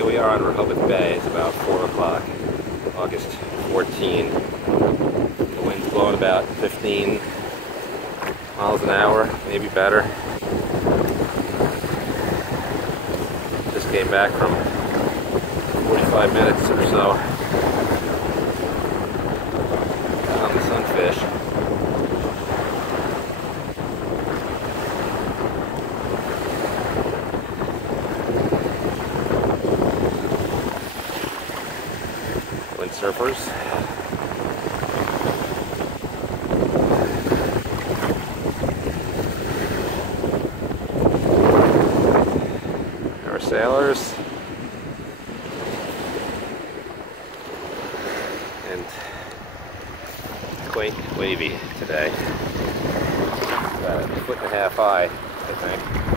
Here we are on Rehoboth Bay. It's about 4 o'clock, August 14. The wind's blowing about 15 miles an hour, maybe better. Just came back from 45 minutes or so on the Sunfish. Windsurfers. There are sailors. And quite wavy today. About a foot and a half high, I think.